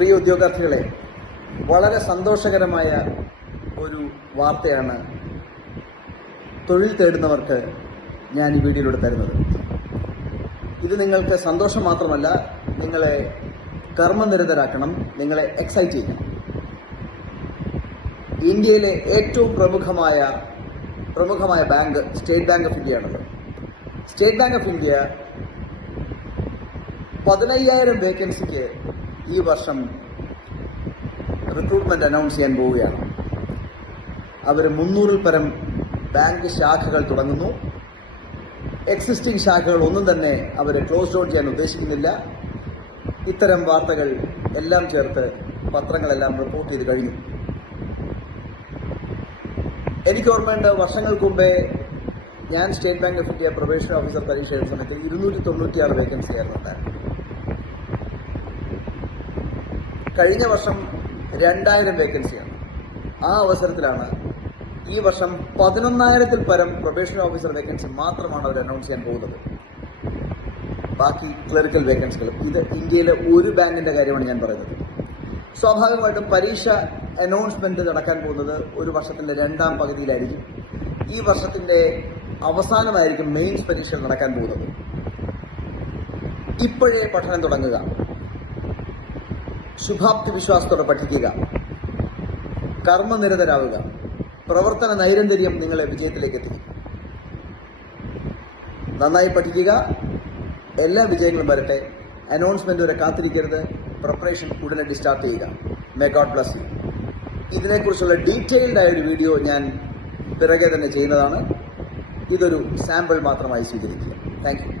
പ്രിയ ഉദ്യോഗാർത്ഥികളെ, വളരെ സന്തോഷകരമായ ഒരു വാർത്തയാണ് തൊഴിൽ തേടുന്നവർക്ക് ഞാൻ ഈ വീഡിയോയിലൂടെ തരുന്നത്. ഇത് നിങ്ങൾക്ക് സന്തോഷം മാത്രമല്ല, നിങ്ങളെ കർമ്മനിരതരാക്കണം, നിങ്ങളെ എക്സൈറ്റ് ചെയ്യണം. ഇന്ത്യയിലെ ഏറ്റവും പ്രമുഖമായ bank State Bank of India ആണല്ലോ. സ്റ്റേറ്റ് ബാങ്ക് ഓഫ് ഇന്ത്യ 15,000 വേക്കൻസിക്ക് ഈ വർഷം റിക്രൂട്ട്മെന്റ് അനൗൺസ് ചെയ്യാൻ പോവുകയാണ്. അവർ 300-ൽ പരം ബാങ്ക് ശാഖകൾ തുടങ്ങുന്നു. എക്സിസ്റ്റിംഗ് ശാഖകൾ ഒന്നും തന്നെ അവർ ക്ലോസ് ഡൗൺ ചെയ്യാൻ ഉദ്ദേശിക്കുന്നില്ല. ഇത്തരം വാർത്തകൾ എല്ലാം ചേർത്ത് പത്രങ്ങളെല്ലാം റിപ്പോർട്ട് ചെയ്ത് കഴിഞ്ഞു. എനിക്ക് ഓർമ്മയുണ്ട്, വർഷങ്ങൾക്ക് മുമ്പേ ഞാൻ state Bank of India probation officer പരീക്ഷ എഴുതുന്ന സമയത്ത് 296 വേക്കൻസി ആയിരുന്നു ഉണ്ടായിരുന്നത്. കഴിഞ്ഞ വർഷം 2000 വേക്കൻസിയാണ്. ആ അവസരത്തിലാണ് ഈ വർഷം 11,000-ൽ പരം പ്രൊബേഷൻ ഓഫീസർ വേക്കൻസി മാത്രമാണ് അവർ അനൗൺസ് ചെയ്യാൻ പോകുന്നത്. ബാക്കി ക്ലറിക്കൽ വേക്കൻസികളും. ഇത് ഇന്ത്യയിലെ ഒരു ബാങ്കിന്റെ കാര്യമാണ് ഞാൻ പറയുന്നത്. സ്വാഭാവികമായിട്ടും പരീക്ഷ അനൗൺസ്മെന്റ് നടക്കാൻ പോകുന്നത് ഒരു വർഷത്തിന്റെ 2ാം പകുതിയിലായിരിക്കും. ഈ വർഷത്തിന്റെ അവസാനമായിരിക്കും മെയിൻസ് പരീക്ഷകൾ നടക്കാൻ പോകുന്നത്. ഇപ്പോഴേ പഠനം തുടങ്ങുക, ശുഭാപ്തി വിശ്വാസത്തോടെ പഠിക്കുക, കർമ്മനിരതരാവുക. പ്രവർത്തന നൈരന്തര്യം നിങ്ങളെ വിജയത്തിലേക്ക് എത്തിക്കും. നന്നായി പഠിക്കുക, എല്ലാ വിജയങ്ങളും വരട്ടെ. അനൗൺസ്മെന്റ് വരെ കാത്തിരിക്കരുത്. പ്രിപ്പറേഷൻ ഉടനടി സ്റ്റാർട്ട് ചെയ്യുക. May God bless you. ഇതിനെക്കുറിച്ചുള്ള ഡീറ്റെയിൽഡ് ആയൊരു വീഡിയോ ഞാൻ പിറകെ തന്നെ ചെയ്യുന്നതാണ്. ഇതൊരു സാമ്പിൾ മാത്രമായി സ്വീകരിക്കുക. Thank you.